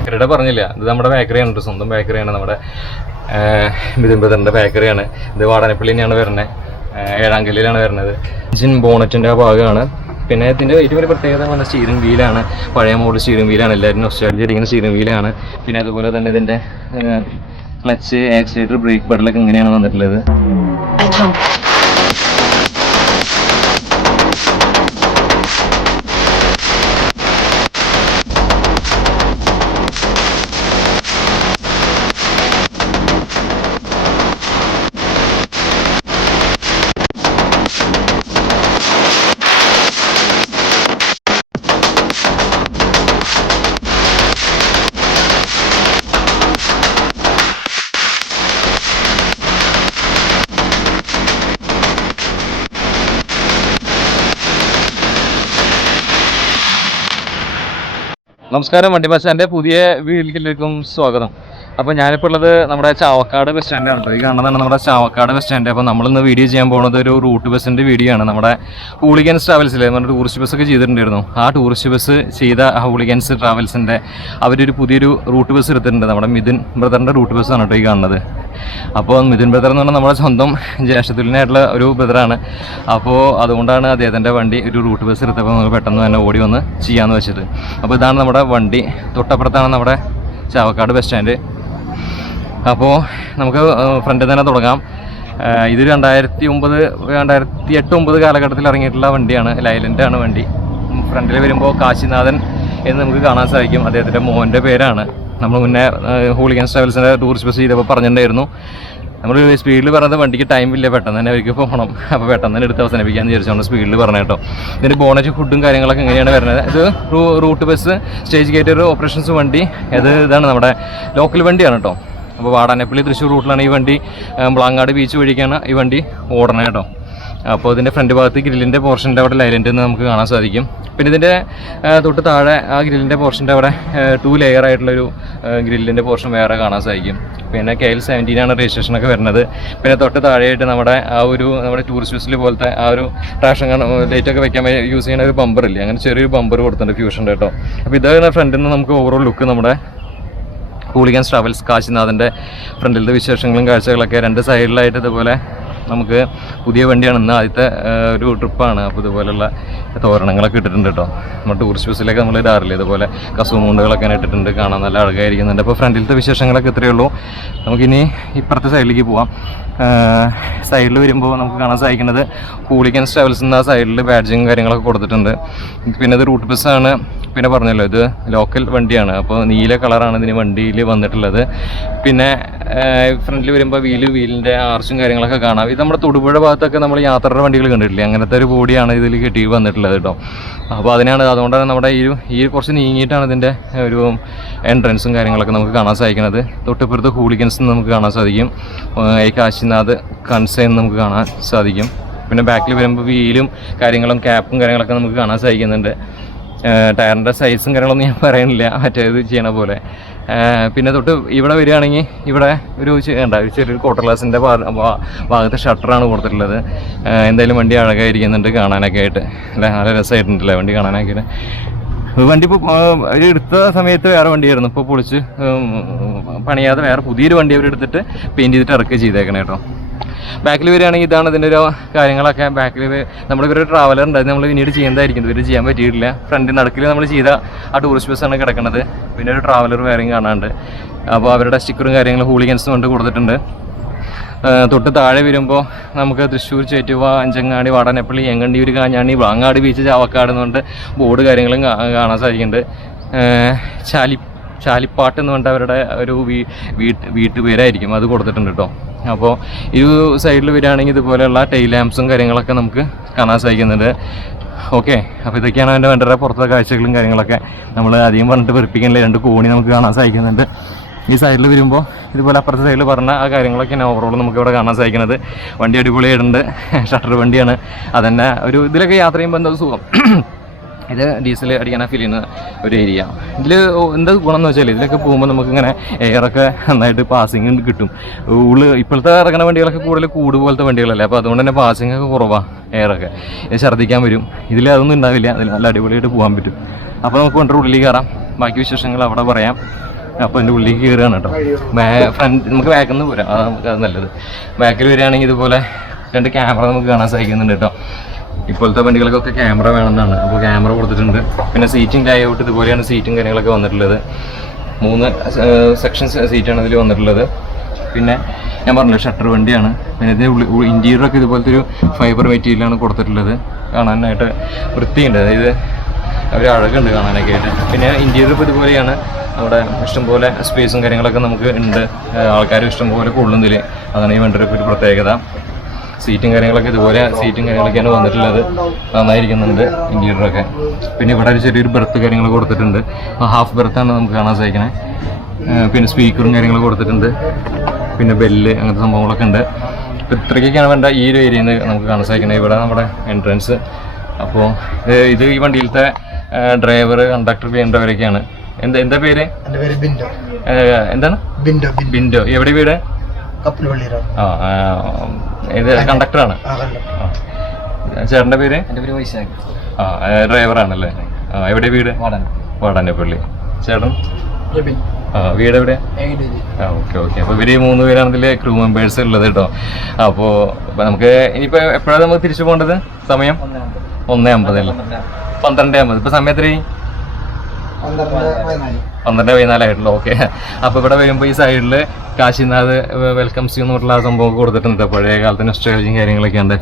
ബേക്കറിയുടെ പറഞ്ഞില്ല, ഇത് നമ്മുടെ ബേക്കറിയാണ്, സ്വന്തം ബേക്കറിയാണ്, നമ്മുടെ മിഥുൻ ബ്രദറിന്റെ ബേക്കറിയാണ്. ഇത് വാടാനപ്പള്ളി തന്നെയാണ് വരുന്നത്, ഏഴാങ്കല്ലിലാണ് വരുന്നത്. എഞ്ചിൻ ബോണറ്റിന്റെ ആ ഭാഗമാണ്. പിന്നെ ഇതിന്റെ ഏറ്റവും വലിയ പ്രത്യേകത പറഞ്ഞാൽ സ്റ്റീറിംഗ് വീലാണ്, പഴയ മോഡൽ സ്റ്റീറിംഗ് വീലാണ്, എല്ലാവരും നൊസ്റ്റാൾജിയ അടിക്കുന്ന സ്റ്റീറിംഗ് വീലാണ്. പിന്നെ അതുപോലെ തന്നെ ഇതിന്റെ ക്ലച്ച്, ആക്സിലേറ്റർ, ബ്രേക്ക് പെഡലൊക്കെ ഇങ്ങനെയാണ് വന്നിട്ടുള്ളത്. നമസ്കാരം, വണ്ടി ബസ്റ്റാൻ്റെ പുതിയ വീട്ടിലേക്കും സ്വാഗതം. അപ്പോൾ ഞാനിപ്പോൾ ഉള്ളത് നമ്മുടെ ചാവക്കാട് ബസ് സ്റ്റാൻഡാണ് കേട്ടോ. ഈ കാണുന്നതാണ് നമ്മുടെ ചാവക്കാട് ബസ് സ്റ്റാൻഡ്. അപ്പോൾ നമ്മളിന്ന് വീഡിയോ ചെയ്യാൻ പോകുന്നത് ഒരു റൂട്ട് ബസ്സിൻ്റെ വീഡിയോ ആണ്. നമ്മുടെ ഹൂളിഗൻസ് ട്രാവൽസിലെ നമ്മുടെ ടൂറിസ്റ്റ് ബസ്സൊക്കെ ചെയ്തിട്ടുണ്ടായിരുന്നു. ആ ടൂറിസ്റ്റ് ബസ് ചെയ്ത ഹൂളിഗൻസ് ട്രാവൽസിൻ്റെ അവരൊരു പുതിയൊരു റൂട്ട് ബസ് എടുത്തിട്ടുണ്ട്. നമ്മുടെ മിഥുൻ ബ്രദറിൻ്റെ റൂട്ട് ബസ്സാണ് കേട്ടോ ഈ കാണുന്നത്. അപ്പോൾ മിഥുൻ ബ്രദർ എന്ന് പറഞ്ഞാൽ നമ്മുടെ സ്വന്തം ജ്യേഷ്ഠതുല്യനായിട്ടുള്ള ഒരു ബ്രദറാണ്. അപ്പോൾ അതുകൊണ്ടാണ് അദ്ദേഹത്തിൻ്റെ വണ്ടി ഒരു റൂട്ട് ബസ് എടുത്തപ്പോൾ നമുക്ക് പെട്ടെന്ന് തന്നെ ഓടി വന്ന് ചെയ്യാമെന്ന് വെച്ചിട്ട്. അപ്പോൾ ഇതാണ് നമ്മുടെ വണ്ടി. തൊട്ടപ്പുറത്താണ് നമ്മുടെ ചാവക്കാട് ബസ് സ്റ്റാൻഡ്. അപ്പോൾ നമുക്ക് ഫ്രണ്ടിൽ തന്നെ തുടങ്ങാം. ഇത് 2008-2009 കാലഘട്ടത്തിൽ ഇറങ്ങിയിട്ടുള്ള വണ്ടിയാണ്, ലൈലൻ്റാണ് വണ്ടി. ഫ്രണ്ടിൽ വരുമ്പോൾ കാശിനാഥൻ എന്ന് നമുക്ക് കാണാൻ സാധിക്കും, അദ്ദേഹത്തിൻ്റെ മോൻ്റെ പേരാണ്. നമ്മൾ മുന്നേ ഹൂളിഗൻസ് ട്രാവൽസിൻ്റെ ടൂറിസ്റ്റ് ബസ് ചെയ്തപ്പോൾ പറഞ്ഞിട്ടുണ്ടായിരുന്നു, നമ്മൾ സ്പീഡിൽ പറഞ്ഞത് വണ്ടിക്ക് ടൈമില്ല, പെട്ടെന്ന് തന്നെ അവർക്ക് പോകണം, അപ്പോൾ പെട്ടെന്ന് തന്നെ എടുത്ത് അവസാനിപ്പിക്കാമെന്ന് വിചാരിച്ചുകൊണ്ട് സ്പീഡിൽ പറഞ്ഞു കേട്ടോ. ഇതിൻ്റെ ബോണറ്റ് ഫുഡും കാര്യങ്ങളൊക്കെ എങ്ങനെയാണ് വരുന്നത്. ഇത് root bus stage gator operations വണ്ടി. ഇതാണ് നമ്മുടെ ലോക്കൽ വണ്ടിയാണ് കേട്ടോ. അപ്പോൾ വാടാനപ്പള്ളി തൃശ്ശൂർ റൂട്ടിലാണ് ഈ വണ്ടി, മ്ലാങ്ങാട് ബീച്ച് വഴിക്കാണ് ഈ വണ്ടി ഓടണേ കേട്ടോ. അപ്പോൾ ഇതിൻ്റെ ഫ്രണ്ട് ഭാഗത്ത് ഗ്രില്ലിൻ്റെ പോർഷൻ്റെ അവിടെ ലൈലൻ്റ് എന്ന് നമുക്ക് കാണാൻ സാധിക്കും. പിന്നെ ഇതിൻ്റെ തൊട്ട് താഴെ ആ ഗ്രില്ലിൻ്റെ പോർഷൻ്റെ അവിടെ 2 ലെയർ ആയിട്ടുള്ളൊരു ഗ്രില്ലിൻ്റെ പോർഷൻ വേറെ കാണാൻ സാധിക്കും. പിന്നെ KL-17 രജിസ്ട്രേഷനൊക്കെ വരുന്നത്. പിന്നെ തൊട്ട് താഴെയായിട്ട് നമ്മുടെ നമ്മുടെ ടൂറിസ്റ്റ് ബസ്സിൽ പോലത്തെ ആ ഒരു ട്രാക്ഷൻ ലൈറ്റൊക്കെ വെക്കാൻ യൂസ് ചെയ്യുന്ന ഒരു ബമ്പർ ഇല്ലേ, അങ്ങനെ ചെറിയൊരു ബമ്പർ കൊടുത്തിട്ടുണ്ട് ഫ്യൂഷൻ്റെ കേട്ടോ. അപ്പോൾ ഇതാണ് ഫ്രണ്ടിൽ നിന്ന് നമുക്ക് ഓവറോൾ ലുക്ക് നമ്മുടെ ഹൂളിഗൻസ് ട്രാവൽസ് കാശിനാഥൻ്റെ ഫ്രണ്ടിലത്തെ വിശേഷങ്ങളും കാഴ്ചകളൊക്കെ. 2 സൈഡിലായിട്ട് ഇതുപോലെ നമുക്ക് പുതിയ വണ്ടിയാണ്, ഇന്ന് ആദ്യത്തെ ഒരു ട്രിപ്പാണ്. അപ്പോൾ ഇതുപോലെയുള്ള തോരണങ്ങളൊക്കെ ഇട്ടിട്ടുണ്ട് കേട്ടോ. നമ്മൾ ടൂറിസ്റ്റ് ബസ്സിലേക്ക് നമ്മൾ ഇടാറില്ല, ഇതുപോലെ കസൂമുണ്ടുകളൊക്കെ ഇട്ടിട്ടുണ്ട്, കാണാൻ നല്ല അഴകായിരിക്കുന്നുണ്ട്. അപ്പോൾ ഫ്രണ്ടിലത്തെ വിശേഷങ്ങളൊക്കെ ഇത്രയേ ഉള്ളൂ. നമുക്കിനി ഇപ്പുറത്തെ സൈഡിലേക്ക് പോവാം. സൈഡിൽ വരുമ്പോൾ നമുക്ക് കാണാൻ സാധിക്കുന്നത് ഹൂളിഗൻസ് ട്രാവൽസ് എന്ന സൈഡിൽ ബാഡ്ജിങ് കാര്യങ്ങളൊക്കെ കൊടുത്തിട്ടുണ്ട്. പിന്നെ ഇത് റൂട്ട് ബസ്സാണ്. പിന്നെ പറഞ്ഞല്ലോ ഇത് ലോക്കൽ വണ്ടിയാണ്, അപ്പോൾ നീല കളറാണ് ഇതിന് വണ്ടിയിൽ വന്നിട്ടുള്ളത്. പിന്നെ ഫ്രണ്ടിൽ വരുമ്പോൾ വീലിൻ്റെ ആർച്ചും കാര്യങ്ങളൊക്കെ കാണാം. ഇത് നമ്മുടെ തൊടുപുഴ ഭാഗത്തൊക്കെ നമ്മൾ യാത്രയുടെ വണ്ടികൾ കണ്ടിട്ടില്ലേ, അങ്ങനത്തെ ഒരു ബോഡിയാണ് ഇതിൽ കെട്ടി വന്നിട്ടുള്ളത് കേട്ടോ. അപ്പോൾ അതുകൊണ്ടാണ് നമ്മുടെ ഈ കുറച്ച് നീങ്ങിയിട്ടാണ് ഇതിൻ്റെ ഒരു എൻട്രൻസും കാര്യങ്ങളൊക്കെ നമുക്ക് കാണാൻ സാധിക്കുന്നത്. തൊട്ടിപ്പുറത്ത് ഹൂളിഗൻസ് നമുക്ക് കാണാൻ സാധിക്കും, കാശിനാഥ് കൺസൈൻ നമുക്ക് കാണാൻ സാധിക്കും. പിന്നെ ബാക്കിൽ വരുമ്പോൾ വീലും കാര്യങ്ങളും ക്യാപ്പും കാര്യങ്ങളൊക്കെ നമുക്ക് കാണാൻ സാധിക്കുന്നുണ്ട്. ടയറിൻ്റെ സൈസും കാര്യങ്ങളൊന്നും ഞാൻ പറയുന്നില്ല, മറ്റേത് ചെയ്യണ പോലെ. പിന്നെ തൊട്ട് ഇവിടെ വരികയാണെങ്കിൽ ഇവിടെ ഒരു ചെറിയൊരു ക്വാർട്ടർ ഗ്ലാസിൻ്റെ ഭാഗത്ത് ഷട്ടറാണ് കൊടുത്തിട്ടുള്ളത്. എന്തായാലും വണ്ടി അഴകായിരിക്കുന്നുണ്ട് കാണാനൊക്കെ ആയിട്ട്, അല്ലേ, നല്ല രസമായിട്ടുണ്ടല്ലേ വണ്ടി കാണാനൊക്കെ. വണ്ടി ഇപ്പോൾ ഒരു എടുത്ത സമയത്ത് വേറെ വണ്ടിയായിരുന്നു, ഇപ്പോൾ പൊളിച്ച് പണിയാതെ വേറെ പുതിയൊരു വണ്ടി അവരെടുത്തിട്ട് പെയിൻറ്റ് ചെയ്തിട്ട് ഇറക്കുക ചെയ്തേക്കണേ കേട്ടോ. ബാക്കിൽ വരികയാണെങ്കിൽ ഇതാണ് ഇതിൻ്റെ ഒരു കാര്യങ്ങളൊക്കെ. ബാക്കിൽ നമ്മളിവരൊരു ട്രാവലർ ഉണ്ടായിരുന്നു, നമ്മൾ പിന്നീട് ചെയ്യുന്നതായിരിക്കും, ഇവർ ചെയ്യാൻ പറ്റിയിട്ടില്ല. ഫ്രണ്ട് നടുക്കിൽ നമ്മൾ ചെയ്ത ആ ടൂറിസ്റ്റ് ബസ്സാണ് കിടക്കുന്നത്. പിന്നെ ഒരു ട്രാവലർ വേറെയും കാണാണ്ട്. അപ്പോൾ അവരുടെ സ്റ്റിക്കറും കാര്യങ്ങളും ഹൂളിഗൻസും കൊണ്ട് കൊടുത്തിട്ടുണ്ട്. തൊട്ട് താഴെ വരുമ്പോൾ നമുക്ക് തൃശ്ശൂർ, ചേറ്റുവ, അഞ്ചങ്ങാടി, വാടാനപ്പള്ളി, എങ്ങണ്ടിയൂർ, കാഞ്ഞാണി, ബ്ലാങ്ങാട് ബീച്ച്, ചാവക്കാട് എന്ന് പറഞ്ഞിട്ട് ബോർഡ് കാര്യങ്ങളും കാണാൻ സാധിക്കുന്നുണ്ട്. ചാലിപ്പാട്ട് എന്ന് പറഞ്ഞിട്ട് അവരുടെ ഒരു വീട്ടുപേരായിരിക്കും, അത് കൊടുത്തിട്ടുണ്ട് കേട്ടോ. അപ്പോൾ ഈ സൈഡിൽ വരികയാണെങ്കിൽ ഇതുപോലെയുള്ള ടൈൽ ലാമ്പ്സും കാര്യങ്ങളൊക്കെ നമുക്ക് കാണാൻ സാധിക്കുന്നുണ്ട്. ഓക്കെ, അപ്പോൾ ഇതൊക്കെയാണ് എൻ്റെ വണ്ടിയുടെ പുറത്തെ കാഴ്ചകളും കാര്യങ്ങളൊക്കെ. നമ്മൾ അധികം പറഞ്ഞിട്ട് വെറുപ്പിക്കാനില്ല, 2 കോണി നമുക്ക് കാണാൻ സാധിക്കുന്നുണ്ട്. ഈ സൈഡിൽ വരുമ്പോൾ ഇതുപോലെ അപ്പുറത്തെ സൈഡിൽ പറഞ്ഞ ആ കാര്യങ്ങളൊക്കെയാണ് ഓവറോൾ നമുക്കിവിടെ കാണാൻ സാധിക്കുന്നത്. വണ്ടി അടിപൊളിയായിട്ടുണ്ട്, ഷട്ടർ വണ്ടിയാണ്. അതന്നെ ഇതിലൊക്കെ യാത്ര ചെയ്യുമ്പോൾ എന്താ സുഖം. ഇത് ഡീസൽ അടിക്കാനാ ഫീൽ ചെയ്യുന്ന ഒരു ഏരിയ. ഇതിൽ എന്താ ഗുണം എന്ന് വെച്ചാൽ ഇതിലൊക്കെ പോകുമ്പോൾ നമുക്കിങ്ങനെ എയറൊക്കെ നന്നായിട്ട് പാസിങ് കിട്ടും. ഇപ്പോഴത്തെ ഇറങ്ങുന്ന വണ്ടികളൊക്കെ കൂടുതൽ കൂട് പോലത്തെ വണ്ടികളല്ലേ, അപ്പോൾ അതുകൊണ്ട് തന്നെ പാസിംഗ് ഒക്കെ കുറവാണ്, എയറൊക്കെ ഛർദ്ദിക്കാൻ വരും. ഇതിൽ അതൊന്നും ഉണ്ടാവില്ല, അതിൽ നല്ല അടിപൊളിയായിട്ട് പോകാൻ പറ്റും. അപ്പോൾ നമുക്ക് വണ്ടി ഉള്ളിൽ കയറാം, ബാക്കി വിശേഷങ്ങൾ അവിടെ പറയാം. അപ്പോൾ എൻ്റെ ഉള്ളിലേക്ക് കയറുകയാണ് കേട്ടോ. ഫ്രണ്ട് നമുക്ക് ബാക്കിൽ നിന്ന് പോരാം, അത് നല്ലത്. ബാക്കിൽ വരികയാണെങ്കിൽ ഇതുപോലെ 2 ക്യാമറ നമുക്ക് കാണാൻ സാധിക്കുന്നുണ്ട് കേട്ടോ. ഇപ്പോഴത്തെ വണ്ടികൾക്കൊക്കെ ക്യാമറ വേണമെന്നാണ്, അപ്പോൾ ക്യാമറ കൊടുത്തിട്ടുണ്ട്. പിന്നെ സീറ്റിംഗ് ലേഔട്ട് ഇതുപോലെയാണ് സീറ്റും കാര്യങ്ങളൊക്കെ വന്നിട്ടുള്ളത്. 3 സെക്ഷൻ സീറ്റാണ് ഇതിൽ വന്നിട്ടുള്ളത്. പിന്നെ ഞാൻ പറഞ്ഞില്ല ഷട്ടർ വണ്ടിയാണ്. പിന്നെ ഇതിൻ്റെ ഇൻറ്റീരിയറൊക്കെ ഇതുപോലത്തെ ഒരു ഫൈബർ മെറ്റീരിയലാണ് കൊടുത്തിട്ടുള്ളത്. കാണാനായിട്ട് വൃത്തിയുണ്ട്, അതായത് ഒരു അഴകുണ്ട് കാണാനൊക്കെ ആയിട്ട്. പിന്നെ ഇൻറ്റീരിയർ ഇപ്പോൾ ഇതുപോലെയാണ്. അവിടെ ഇഷ്ടംപോലെ സ്പേസും കാര്യങ്ങളൊക്കെ നമുക്ക് ഉണ്ട്, ആൾക്കാർ ഇഷ്ടംപോലെ കൊള്ളുന്നില്ല. അതാണ് ഈ വണ്ടിയുടെ ഒരു പ്രത്യേകത. സീറ്റും കാര്യങ്ങളൊക്കെ ഇതുപോലെ സീറ്റും കാര്യങ്ങളൊക്കെയാണ് വന്നിട്ടുള്ളത്, നന്നായിരിക്കുന്നുണ്ട് ഇൻറ്റീരിയറൊക്കെ. പിന്നെ ഇവിടെ ഒരു ചെറിയൊരു ബെർത്ത് കാര്യങ്ങൾ കൊടുത്തിട്ടുണ്ട്, ഹാഫ് ബെർത്താണ് നമുക്ക് കാണാൻ സാധിക്കണേ. പിന്നെ സ്പീക്കറും കാര്യങ്ങളൊക്കെ കൊടുത്തിട്ടുണ്ട്, പിന്നെ ബെല്ല് അങ്ങനത്തെ സംഭവങ്ങളൊക്കെ ഉണ്ട്. അപ്പോൾ ഇത്രയ്ക്കൊക്കെയാണ് വേണ്ട ഈ ഒരു ഏരിയയിൽ നിന്ന് നമുക്ക് കാണാൻ സാധിക്കുന്നത്. ഇവിടെ നമ്മുടെ എൻട്രൻസ്. അപ്പോൾ ഇത് ഈ വണ്ടിയിലത്തെ ഡ്രൈവർ, കണ്ടക്ടർ, ചെയ്യേണ്ടവരൊക്കെയാണ്. എന്താ പേര്? എന്താണ്? ബിൻഡോ. എവിടെ വീട്? ഇത് കണ്ടക്ടറാണ്. ചേട്ടൻ്റെ പേര്? ഡ്രൈവറാണല്ലേ. എവിടെ വീട്? വാടാനപ്പള്ളി. ചേട്ടൻ? വീട് എവിടെ? ഓക്കെ. അപ്പോൾ ഇവര് 3 പേരാണ് ഇതിൽ ക്രൂ മെമ്പേഴ്സ് ഉള്ളത് കേട്ടോ. അപ്പോൾ നമുക്ക് ഇനിയിപ്പോൾ എപ്പോഴാണ് നമുക്ക് തിരിച്ചു പോകേണ്ടത്? സമയം 1:50 12:50. ഇപ്പോൾ സമയത്ത് 12:14 ഓക്കെ. അപ്പോൾ ഇവിടെ വരുമ്പോൾ ഈ സൈഡിൽ കാശിനാഥ് വെൽക്കംസ് യു എന്ന് പറഞ്ഞിട്ടുള്ള ആ സംഭവം കൊടുത്തിട്ടുണ്ട്. പഴയ കാലത്തെ നെസ്റ്റോളജിയും കാര്യങ്ങളൊക്കെ ഉണ്ട്.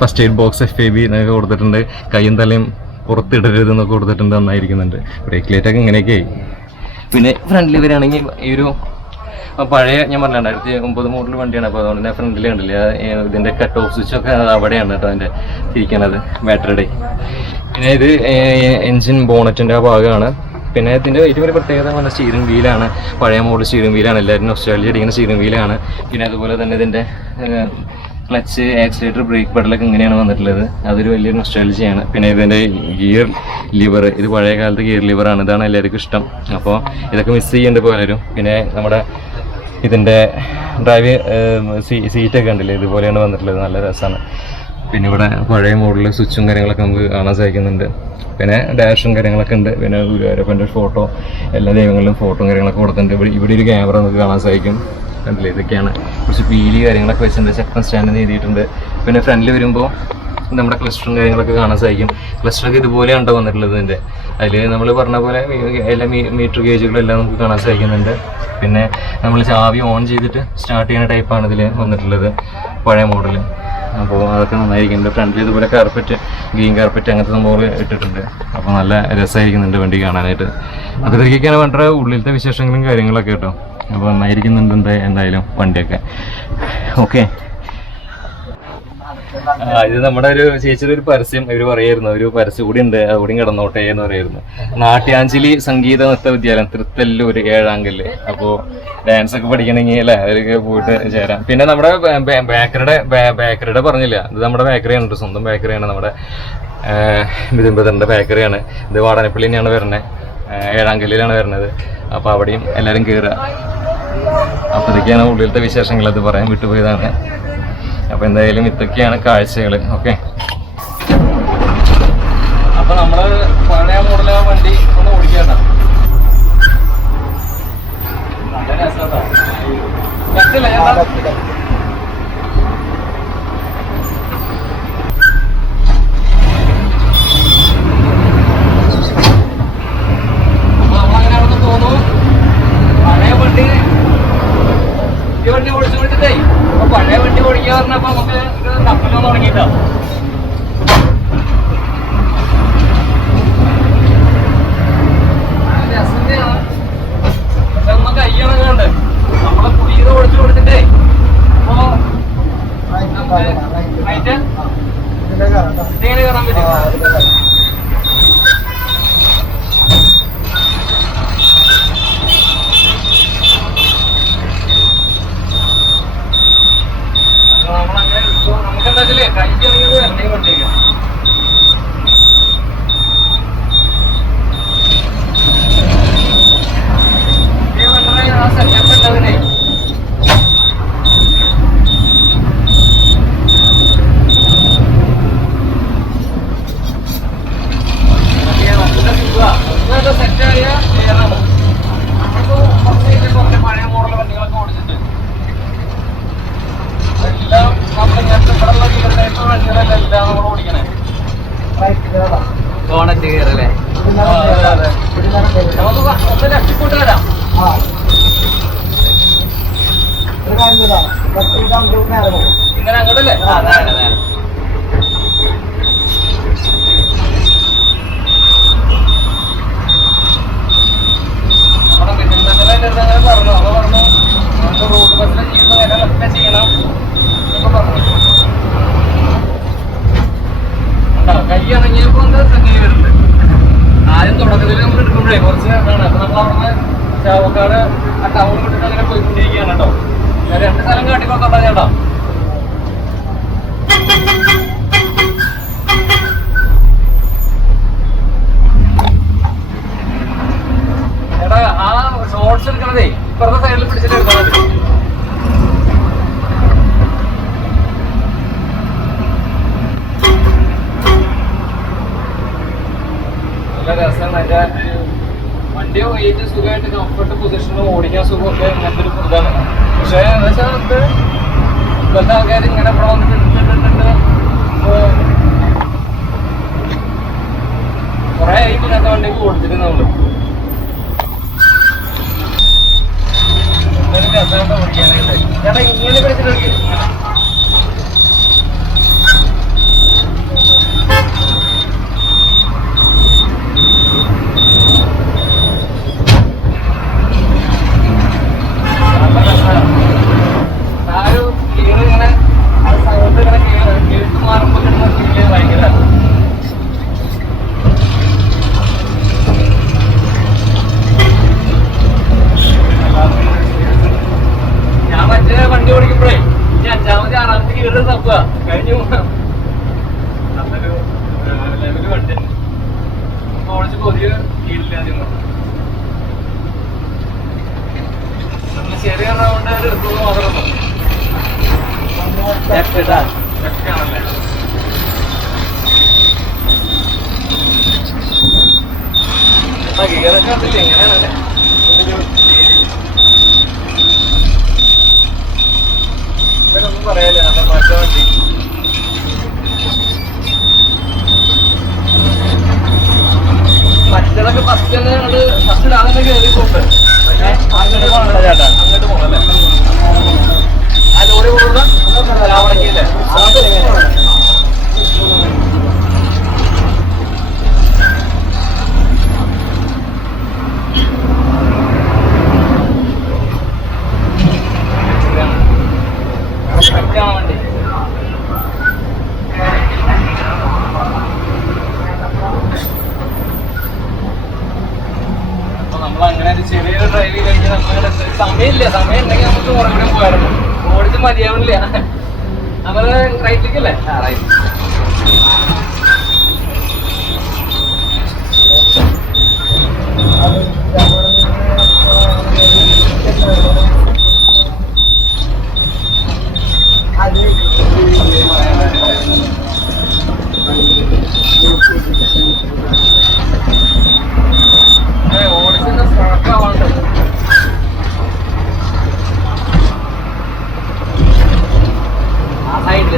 ഫസ്റ്റ് എയ്ഡ് ബോക്സ് FAB എന്നൊക്കെ കൊടുത്തിട്ടുണ്ട്. കയ്യും തലയും പുറത്തിടരുത് എന്നൊക്കെ കൊടുത്തിട്ടുണ്ട്, നന്നായിരിക്കുന്നുണ്ട്. ബ്രേക്ക് ലൈറ്റൊക്കെ ഇങ്ങനെയൊക്കെയായി. പിന്നെ ഫ്രണ്ടിൽ വരികയാണെങ്കിൽ ഈ ഒരു പഴയ ഞാൻ പറഞ്ഞ 2009 മോഡൽ വണ്ടിയാണ്. അപ്പോൾ അതുകൊണ്ട് തന്നെ ഫ്രണ്ടിൽ കണ്ടില്ല ഇതിൻ്റെ കട്ട് ഓഫ് സ്വിച്ചൊക്കെ അവിടെയാണ് കേട്ടോ അതിൻ്റെ ഇരിക്കണത്, ബാറ്ററിയുടെ. പിന്നെ ഇത് എൻജിൻ ബോണറ്റിൻ്റെ ആ ഭാഗമാണ്. പിന്നെ ഇതിൻ്റെ ഏറ്റവും വലിയ പ്രത്യേകത പറഞ്ഞാൽ സ്റ്റീറിംഗ് വീലാണ്. പഴയ മോഡൽ സ്റ്റീറിംഗ് വീലാണ്, എല്ലാവരും നൊസ്റ്റാൾജിയ അടിക്കുന്ന സ്റ്റീറിംഗ് വീലാണ്. പിന്നെ അതുപോലെ തന്നെ ഇതിൻ്റെ ക്ലച്ച്, ആക്സിലേറ്റർ, ബ്രേക്ക് പെഡലൊക്കെ ഇങ്ങനെയാണ് വന്നിട്ടുള്ളത്. അതൊരു വലിയൊരു നൊസ്റ്റാൾജിയാണ്. പിന്നെ ഇതിൻ്റെ ഗിയർ ലിവർ, ഇത് പഴയ കാലത്ത് ഗിയർ ലിവറാണ്. ഇതാണ് എല്ലാവർക്കും ഇഷ്ടം. അപ്പോൾ ഇതൊക്കെ മിസ് ചെയ്യേണ്ട പലരും. പിന്നെ നമ്മുടെ ഇതിൻ്റെ ഡ്രൈവ് സീറ്റൊക്കെ ഉണ്ടല്ലേ, ഇതുപോലെയാണ് വന്നിട്ടുള്ളത്, നല്ല രസമാണ്. പിന്നെ ഇവിടെ പഴയ മോഡൽ സ്വിച്ചും കാര്യങ്ങളൊക്കെ നമുക്ക് കാണാൻ സാധിക്കുന്നുണ്ട്. പിന്നെ ഡാഷും കാര്യങ്ങളൊക്കെ ഉണ്ട്. പിന്നെ ഗുരുവായൂരപ്പൻ്റെ ഫോട്ടോ, എല്ലാ ദൈവങ്ങളിലും ഫോട്ടോ കാര്യങ്ങളൊക്കെ കൊടുത്തിട്ടുണ്ട്. ഇവിടെ ഒരു ക്യാമറ നമുക്ക് കാണാൻ സാധിക്കും, കണ്ടില്ലേ. ഇതൊക്കെയാണ് കുറച്ച് പീലി കാര്യങ്ങളൊക്കെ വെച്ചിട്ടുണ്ട്, ചെക്കൻ സ്റ്റാൻഡ് എഴുതിയിട്ടുണ്ട്. പിന്നെ ഫ്രണ്ടിൽ വരുമ്പോൾ നമ്മുടെ ക്ലസ്റ്ററും കാര്യങ്ങളൊക്കെ കാണാൻ സാധിക്കും. ക്ലസ്റ്ററൊക്കെ ഇതുപോലെയാണ് വന്നിട്ടുള്ളത്. ഇതിൻ്റെ അതിൽ നമ്മൾ പറഞ്ഞ പോലെ എല്ലാ മീറ്റർ ഗേജുകളും എല്ലാം നമുക്ക് കാണാൻ സാധിക്കുന്നുണ്ട്. പിന്നെ നമ്മൾ ചാവി ഓൺ ചെയ്തിട്ട് സ്റ്റാർട്ട് ചെയ്യുന്ന ടൈപ്പാണ് ഇതിൽ വന്നിട്ടുള്ളത്, പഴയ മോഡൽ. അപ്പോൾ അതൊക്കെ നന്നായിരിക്കുന്നുണ്ട്. ഫ്രണ്ടിൽ ഇതുപോലെ കാർപ്പറ്റ്, ഗ്രീൻ കാർപ്പറ്റ് അങ്ങനത്തെ സംഭവങ്ങൾ ഇട്ടിട്ടുണ്ട്. അപ്പോൾ നല്ല രസമായിരിക്കുന്നുണ്ട് വണ്ടി കാണാനായിട്ട്. അപ്പോൾ ഇതൊക്കെയാണ് വേണ്ട ഉള്ളിലത്തെ വിശേഷങ്ങളും കാര്യങ്ങളൊക്കെ കേട്ടോ. അപ്പോൾ നന്നായിരിക്കുന്നുണ്ട് എന്തായാലും വണ്ടിയൊക്കെ. ഓക്കെ, ഇത് നമ്മുടെ ഒരു ചേച്ചിയുടെ ഒരു പരസ്യം ഇവർ പറയായിരുന്നു, ഒരു പരസ്യം കൂടി ഉണ്ട്, അതുകൂടി കിടന്നോട്ടെ എന്ന് പറയായിരുന്നു. നാട്യാഞ്ജലി സംഗീത നൃത്ത വിദ്യാലയം, തൃത്തല്ലൂർ, 7ാം കല്ല്. അപ്പോൾ ഡാൻസ് ഒക്കെ പഠിക്കണമെങ്കിൽ അല്ലേ അവരൊക്കെ പോയിട്ട് ചേരാം. പിന്നെ നമ്മുടെ ബേക്കറിയുടെ പറഞ്ഞില്ല, ഇത് നമ്മുടെ ബേക്കറിയാണ്, സ്വന്തം ബേക്കറിയാണ്, നമ്മുടെ ബിതിൻ ബ്രദറിൻ്റെ ബേക്കറിയാണ്. ഇത് വാടാനപ്പള്ളി തന്നെയാണ് വരുന്നത്, 7ാം കല്ലിലാണ് വരുന്നത്. അപ്പോൾ അവിടെയും എല്ലാവരും കയറുക. അപ്പോൾ ഇതൊക്കെയാണ് ഉള്ളിലത്തെ വിശേഷങ്ങൾ, അത് പറയാൻ വിട്ടുപോയതാണ്. അപ്പോൾ എന്തായാലും ഇതൊക്കെയാണ് കാഴ്ചകൾ. ഓക്കെ, അപ്പോൾ നമ്മൾ പഴയ മോഡൽ വണ്ടി ഒന്ന് ഓടിക്കാട്ടോ. നല്ല രസമാണ്. വണ്ടി ഓടിച്ചു കൊടുത്തിട്ടേ അപ്പൊ പഴയ വണ്ടി ഓടിക്കുക പറഞ്ഞപ്പോ നമുക്ക് തപ്പലൊന്നും തുടങ്ങിട്ടോ. രസന്നെയാണ്, പക്ഷെ നമ്മ കയ്യിറങ്ങുന്നുണ്ട്. നമ്മളെ പുതിയത് ഓടിച്ചു കൊടുത്തിട്ടേ അപ്പൊ അതിന്റെ ഇതെങ്ങനെ കയറാൻ പറ്റും. നമുക്കെന്താ വെച്ചാലേ കൈ സെറ്റപ്പ് ഉണ്ടതിനെ. സെറ്റായ ക്ലിയറാണ്. കുറച്ച് പഴയ മോഡൽ വണ്ടികളൊക്കെ ഓടിച്ചിട്ട് എല്ലാം നമ്മൾ ഇങ്ങനത്തെ ഇവിടെയുള്ള ടൈപ്പ് വണ്ടികളെല്ലാം എല്ലാം നമ്മൾ ഓടിക്കണേ. ബോണറ്റ് കയറല്ലേ? നമുക്ക് ഒന്ന് ലക്ഷിക്കൂട്ട് വരാം. ഇങ്ങനെ അങ്ങോട്ടല്ലേ? നമ്മുടെ മിഥുൻ അങ്ങനെ പറഞ്ഞു. അപ്പൊ പറഞ്ഞു നമുക്ക് റോഡ് ബസ്സിലെ ചെയ്യുന്ന കാര്യങ്ങളൊക്കെ ചെയ്യണം എന്നൊക്കെ പറഞ്ഞു. കൈ ഇറങ്ങിയപ്പോ സംഗതി വരുന്നുണ്ട്. ആദ്യം തുടക്കത്തിൽ നമ്മൾ എടുക്കുമ്പോഴേ കുറച്ച് ഇതാണ്. അപ്പൊ നമ്മൾ അവിടെ ചാവക്കാട് ആ ടൗൺ വിട്ടിട്ട് അങ്ങനെ പോയിക്കൊണ്ടിരിക്കുകയാണ് കേട്ടോ. 2 സ്ഥലം കാട്ടിക്കൊടുത്തോണ്ടാ ചേട്ടാ. ചേട്ടാ ആ ഷോർട്സ് എടുക്കണതേ ഇപ്പുറത്തെ സൈഡിൽ പിടിച്ചിട്ട് എടുത്താൽ മതി. രസമാണ് അതിന്റെ വണ്ടി ഏറ്റവും സുഖമായിട്ട് കംഫർട്ട് പൊസിഷനിൽ ഓടിക്കാൻ സുഖമൊക്കെ ഇങ്ങനത്തെ ഒരു ഇതാണ്. പക്ഷേ എന്താ വെച്ചാൽ നമുക്ക് ഇപ്പോഴത്തെ ആൾക്കാർ ഇങ്ങനെ ഇവിടെ വന്നിട്ട് എടുത്തിട്ടുണ്ട്. കുറെ ആയി ഇങ്ങനത്തെ വണ്ടിക്ക് ഓടിച്ചിട്ട് നമ്മള് എന്തായാലും രസമായിട്ട് ഓടിക്കാനായിട്ട്. ചേട്ടാ ഇങ്ങനെ പിടിച്ചിട്ട് കഴിഞ്ഞു ലെവല് വണ്ടി ഓടിച്ച് പൊതിയ കീഴില്ലാതെ നമ്മൾ ചെറിയ റൗണ്ട് എടുക്കുന്നത് മാത്രമേ ആണല്ലേ. ഗിയറൊക്കെ കണ്ടില്ല എങ്ങനെയാണല്ലേ ഇവരൊന്നും പറയാല്ലേ. നല്ല മാറ്റ വണ്ടി മറ്റേതൊക്കെ ഫസ്റ്റ് തന്നെ ഞങ്ങള് ഫസ്റ്റ് അങ്ങനെ കയറി പോണ്ട്. അങ്ങോട്ട് പോകണല്ലോ ചേട്ടാ, അങ്ങോട്ട് പോകണല്ലേ? ആ ലോറി പോകുന്ന രാവണക്കില്ലേ? വണ്ടി അപ്പൊ നമ്മളങ്ങനെ ഒരു ചെറിയൊരു ഡ്രൈവ് ചെയ്ത് കഴിഞ്ഞാൽ നമ്മുടെ സമയമില്ല. സമയം ഉണ്ടെങ്കിൽ നമുക്ക് കുറേ പോയായിരുന്നു. ഓടിച്ച് മതിയാവില്ല. നമ്മള് റൈറ്റിലേക്കല്ലേ? ആ റൈറ്റ്. ഓടിച്ചിട്ട് സ്ട്രക്കാവാണ്ട് ആ സൈഡിൽ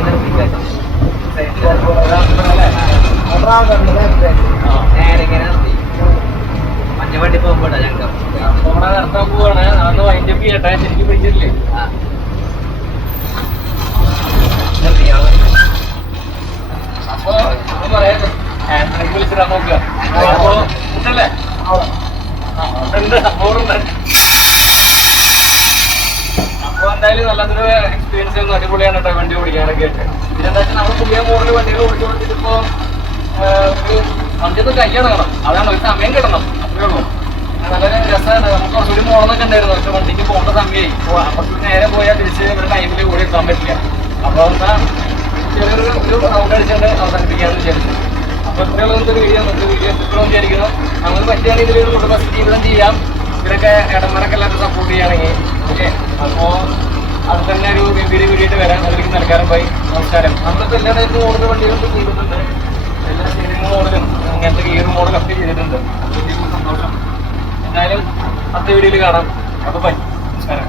മഞ്ഞ വണ്ടി പോകുമ്പോഴാ ഞങ്ങൾ നമ്മളെ നടത്താൻ പോവാണ്. അന്ന് വൈൻഡപ്പ് ചെയ്യട്ടെ. ശരിക്കും പിടിച്ചിട്ടില്ലേ? അപ്പൊ പറയാ ഹാൻഡ് ബ്രേക്ക് വിളിച്ചിടാൻ നോക്കുക. അപ്പൊ ഉണ്ടല്ലേ? ഉണ്ട്, സംഭവമുണ്ട്. അപ്പൊ എന്തായാലും നല്ലതൊരു എക്സ്പീരിയൻസ് ആയിരുന്നു. അടിപൊളിയാണ് കേട്ടോ വണ്ടി ഓടിക്കാനൊക്കെ ആയിട്ട്. പിന്നെന്താ വെച്ചാൽ നമ്മൾ പുതിയ മോഡൽ വണ്ടികൾ ഓടിച്ചു കൊടുത്തിട്ടിപ്പോ വണ്ടിയൊന്നും കയ്യടങ്ങണം. അതാണ്, ഒരു സമയം കിട്ടണം. അത്രേ ഉള്ളൂ. നല്ല രസമാണ്. നമുക്ക് കുറച്ചുകൂടി മോളൊക്കെ ഉണ്ടായിരുന്നു. പക്ഷെ വണ്ടിക്ക് പോകേണ്ട സമയമായി. കുറച്ചുകൂടി നേരെ പോയാൽ തിരിച്ച് ഒരു ടൈമിൽ ഓടി എത്താൻ പറ്റില്ല. അപ്പൊ എന്താ ചെറിയൊരു റൗണ്ട് അടിച്ചുകൊണ്ട് അവസാനിപ്പിക്കാമെന്ന് വിചാരിച്ചു. അപ്പൊ ഇത്രയുള്ള വീഡിയോ ഇഷ്ടപ്പെടുമെന്ന് വിചാരിക്കുന്നു. നമുക്ക് പറ്റുകയാണെങ്കിൽ ഇതിലൊരു കുടുംബ ജീവിതം ചെയ്യാം. ഇവരൊക്കെ ഇടമറൊക്കെ എല്ലാവരും സപ്പോർട്ട് ചെയ്യുകയാണെങ്കിൽ അപ്പോൾ അത് തന്നെ ഒരു ഗംഭീര വീഡിയോയിട്ട് വരാം. അതിലേക്ക് നൽകാനും പോയി. നമസ്കാരം. നമ്മളിപ്പോൾ എല്ലാ ടൈപ്പ് മോഡൽ വണ്ടികളും ചെയ്തിട്ടുണ്ട്. എല്ലാ സ്റ്റീറിംഗ് മോഡലും അങ്ങനത്തെ ഗിയർ മോഡലൊക്കെ ചെയ്തിട്ടുണ്ട്. വലിയ സന്തോഷം. എന്തായാലും അടുത്ത വീഡിയോയിൽ കാണാം. അപ്പോൾ ബൈ. നമസ്കാരം.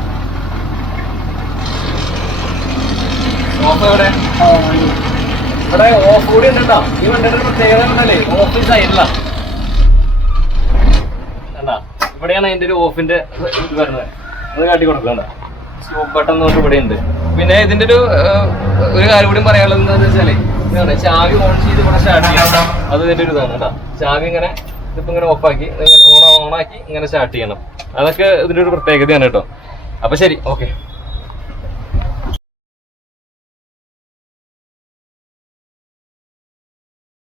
ഓഫ് എവിടെ? ഇവിടെ ഓഫ് കൂടി ഉണ്ട് കേട്ടോ. ഈ വണ്ടിയുടെ പ്രത്യേകത ഉണ്ടല്ലേ, ഓഫ് സൈഡില്ല. കണ്ടാ, ഇവിടെയാണ് അതിന്റെ ഒരു ഓഫിന്റെ ഇത് വരുന്നത്. അത് കാട്ടി കൊടുക്കണ്ട. സ്റ്റോപ്പ് ബട്ടൺ തൊട്ട് ഇവിടെ ഉണ്ട്. പിന്നെ ഇതിന്റെ ഒരു കാര്യം കൂടി പറയാനുള്ളത് എന്താണെന്ന് വെച്ചാല്, ഇതാണ് ചാവി ഓൺ ചെയ്ത് ഇവിടെ സ്റ്റാർട്ട് ചെയ്യണം. അത് ഇതിന്റെ ഒരു ഇതാണ് കേട്ടോ. ചാവി ഇങ്ങനെ ഇതിപ്പോ ഇങ്ങനെ ഓഫാക്കി ഓണാക്കി ഇങ്ങനെ സ്റ്റാർട്ട് ചെയ്യണം. അതൊക്കെ ഇതിന്റെ ഒരു പ്രത്യേകതയാണ് കേട്ടോ. അപ്പൊ ശരി, ഓക്കെ.